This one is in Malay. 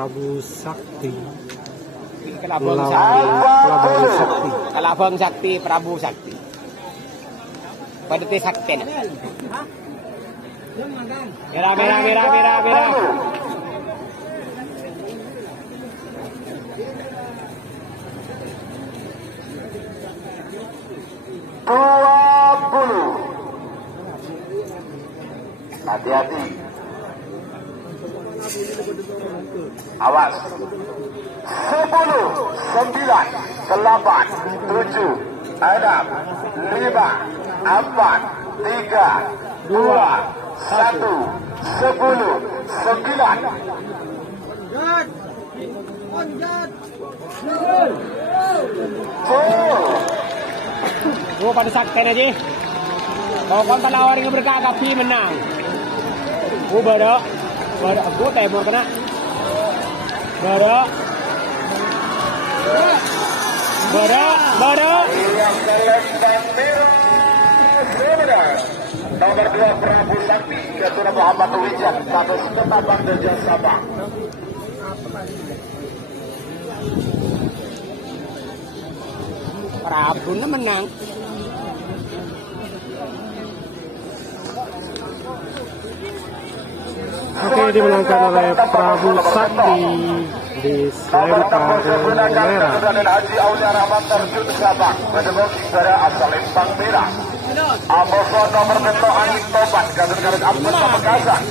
Prabu Sakti. Kelabang Sakti. Sakti. Kelabang Sakti, Prabu Sakti. Pada te Sakti. Merah. Hati-hati. Awas. 10, 9, 8, 7, 6, 5, 4, 3, 2, 1, 10, 9. Oh, pada Sakti aja. Kalau kau lawan yang berkagak menang. Oh, badak. Aku tembok kena. Badak. Nomor 2 Prabu Sakti, Ketua Muhammad Wijak, status Ketapang Derja Sabang. Prabu menang. Oke, dimenangkan oleh Prabu Sakti di selempar merah. Haji Aulia Rahmat terjun Sabang, mendemoki pada asal Lempang merah. Amoson nomor bentuk angin tobat, garis-garis Abdul Pamekasan.